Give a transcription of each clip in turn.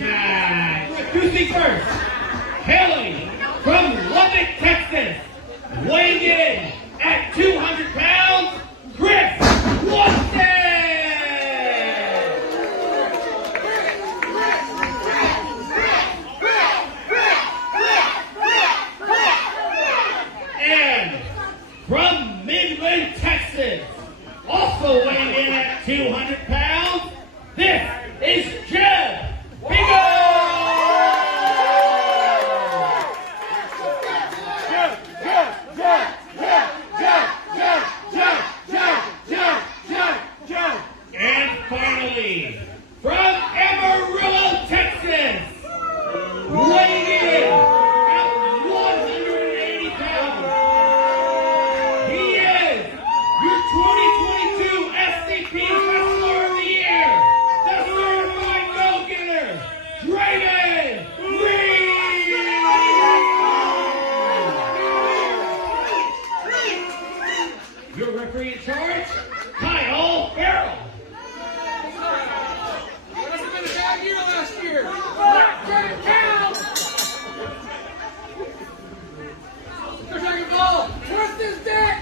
match. Who's the first? Haley from Lubbock, Texas. Weighing in at 200 pounds, Chris Watson. And from Midland, Texas, also weighing in at 200 pounds, this is Jeb Bingo! And finally, from Amarillo, Texas, weighing in at 180 pounds, he is your 2022 SCP Wrestler of the Year, the certified go-getter, Draven Reed! Your referee in charge, Kyle Farrell. Last year. What's this dick?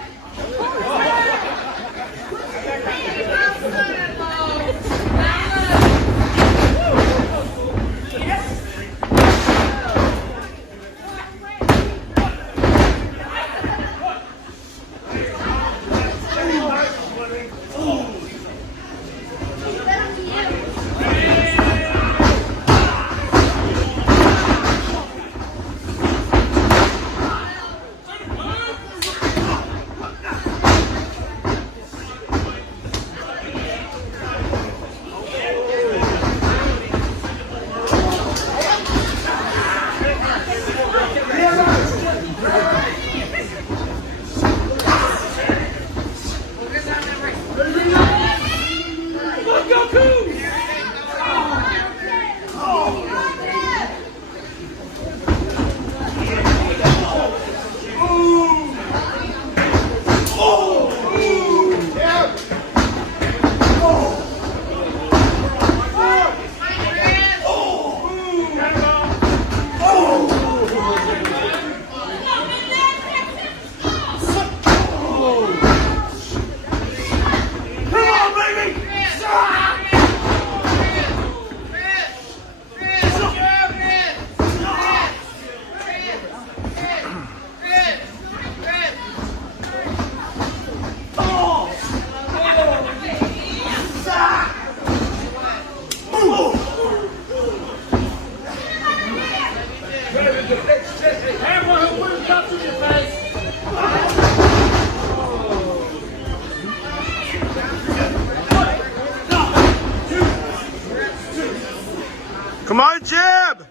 Come on, Jeb!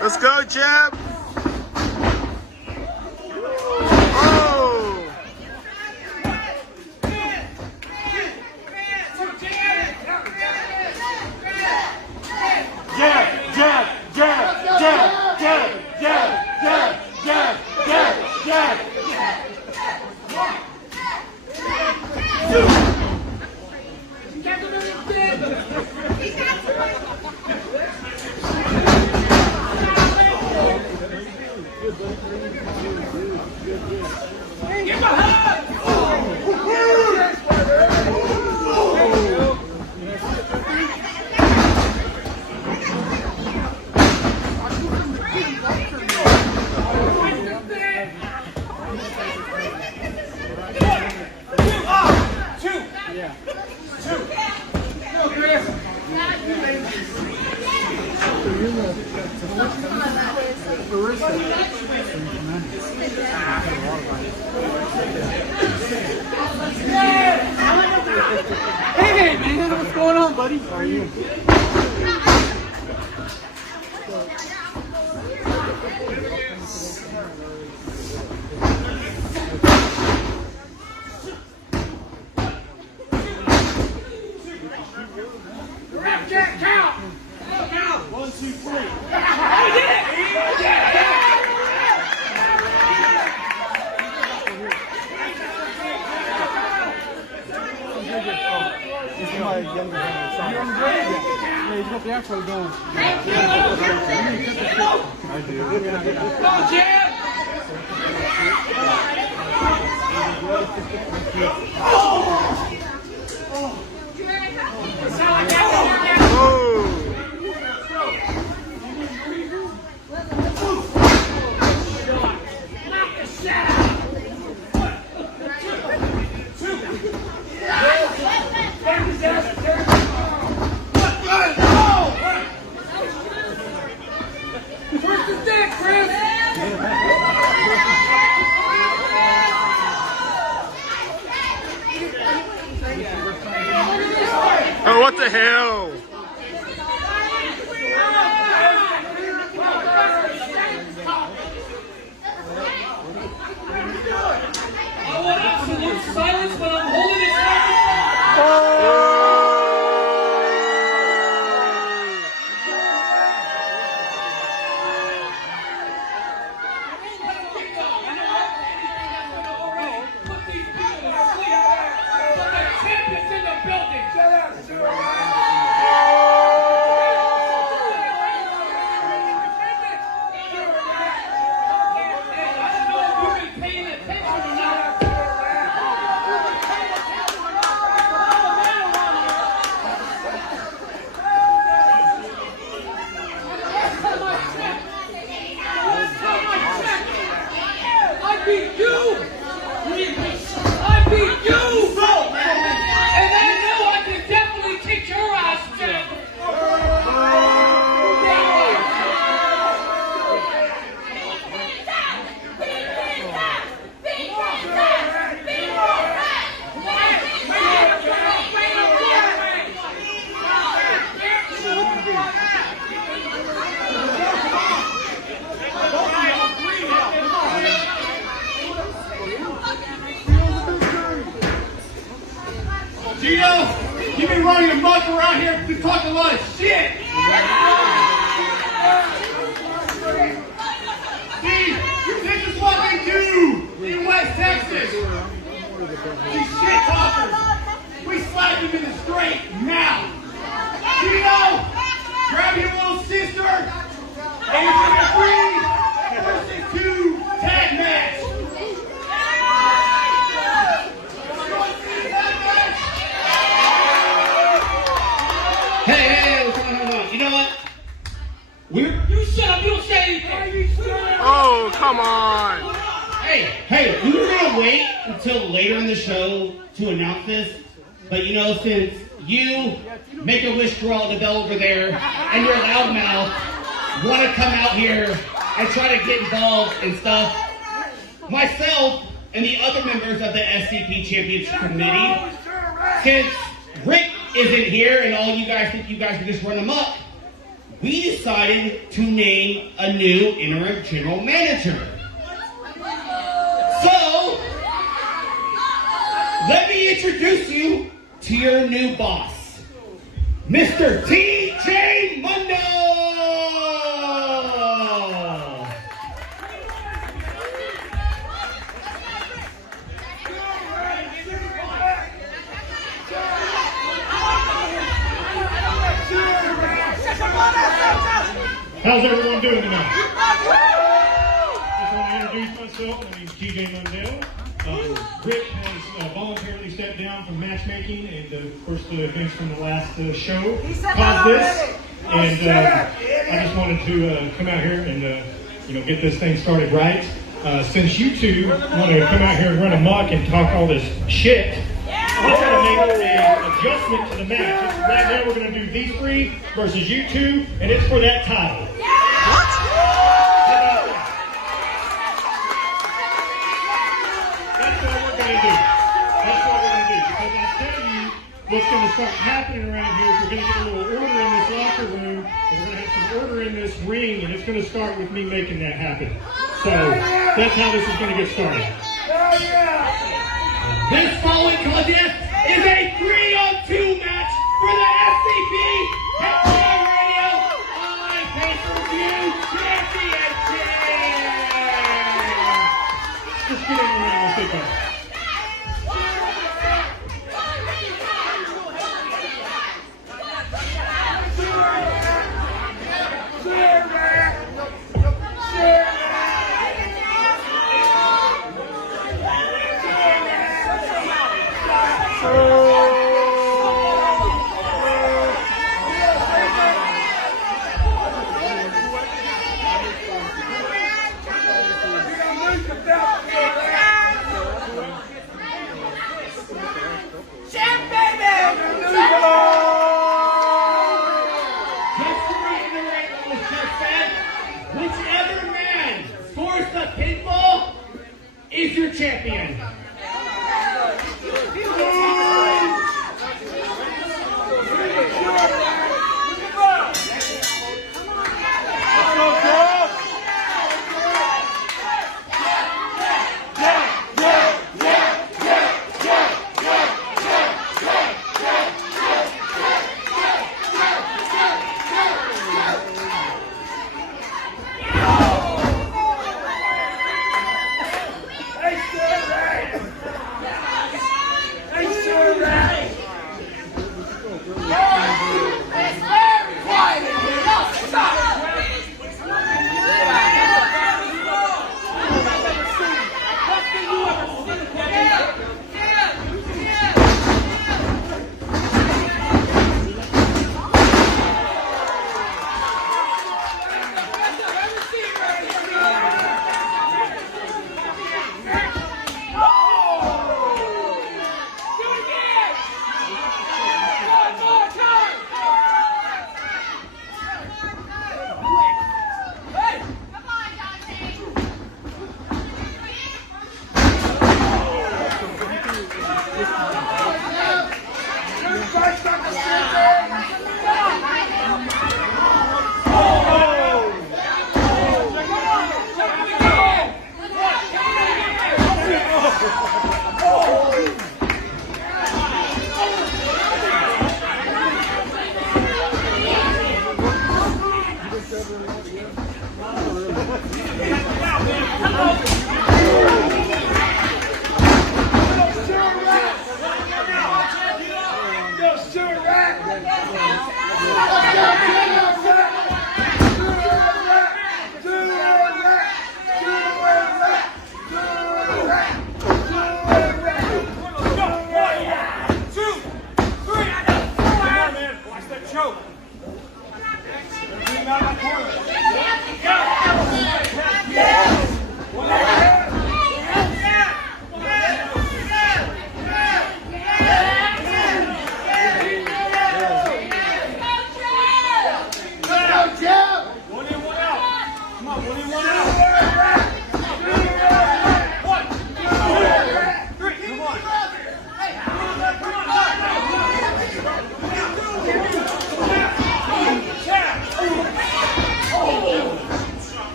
Let's go, Jeb! Oh! Jeb! Jeb! Jeb! Jeb! Jeb! Jeb! Jeb! Jeb! Jeb! Jeb! Get behind! Hey man, what's going on, buddy? How are you? The ref can't count. Count. 1, 2, 3. He did it. He did it. This is my younger brother. Younger brother? Yeah, he's got the actual going. I do. Go, Jim! Where's the dick, Chris? Oh, what the hell? I want absolute silence when I'm holding it. Put these people to sleep. But the champion's in the building. I don't know if you've been paying attention or not. I beat you! I beat you! And I know I can definitely kick your ass, Jeff! Gino, you've been running amok around here to talk a lot of shit. See, this is what we do in West Texas. These shit talkers, we slap them in the straight now. Gino, grab your little sister, and it's a 3 versus 2 tag match. Hey, what's going on? You know what? You shut up, you don't say anything! Oh, come on. Hey, we were gonna wait until later in the show to announce this, but you know, since you, Make-A-Wish girl at the bell over there, and your loudmouth want to come out here and try to get involved and stuff, myself and the other members of the SCP Championship Committee, since Rick isn't here and all you guys think you guys can just run amok, we decided to name a new interim general manager. So, let me introduce you to your new boss, Mr. T.J. Mundo! How's everyone doing tonight? Just want to introduce myself. My name's TJ Mundell. Rick has voluntarily stepped down from matchmaking, and of course the events from the last show caused this. And I just wanted to come out here and get this thing started right. Since you two want to come out here and run amok and talk all this shit, I'm going to make an adjustment to the match. Right now we're going to do these three versus you two, and it's for that title. That's what we're going to do. That's what we're going to do. Because I tell you, what's going to start happening around here is we're going to get a little order in this locker room, and we're going to have some order in this ring, and it's going to start with me making that happen. So that's how this is going to get started. This following contest is a 3-on-2 match for the SCP Headline Radio Online Pay-Per-View Championship! Just get in the ring, let's take that. Whichever man scores the pinball is your champion.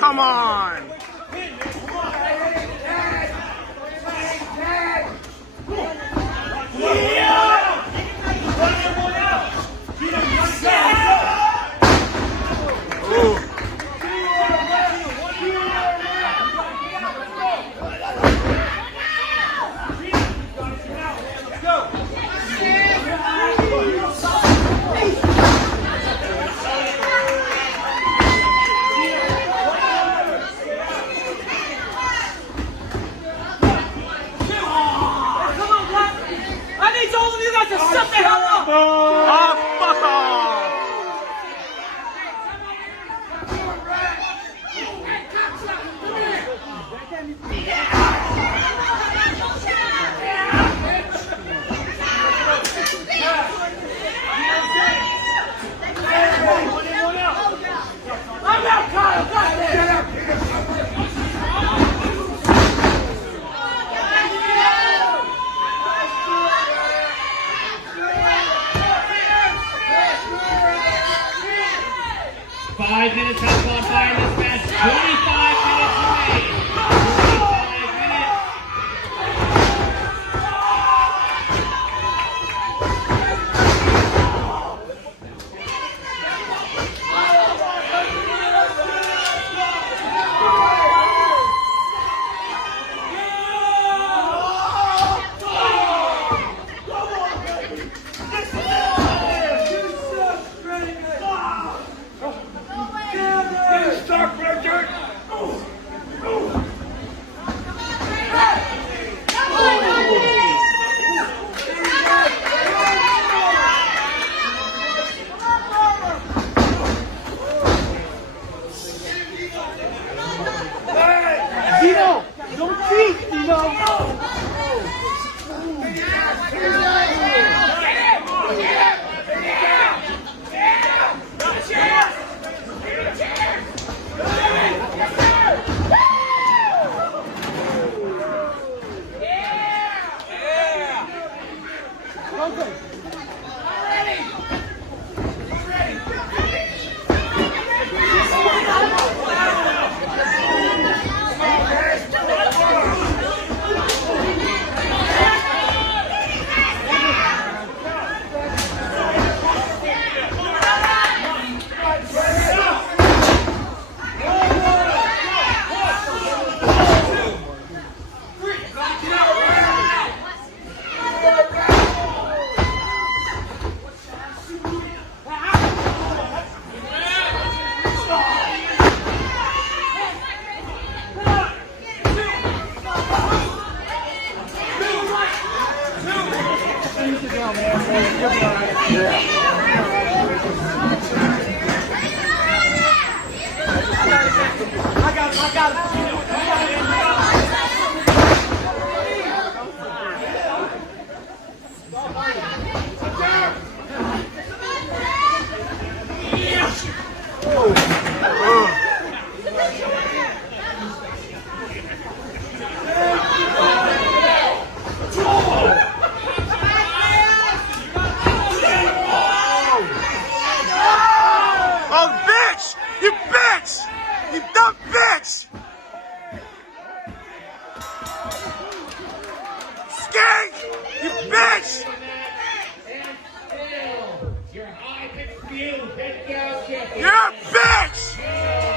Come on! 5 minutes have gone by in this match. 25 minutes remain. 25 minutes. Gino, don't cheat, Gino. Oh, bitch! You bitch! You dumb bitch! Skank! You bitch! Your high-pitched view, head down, champion. You're a bitch!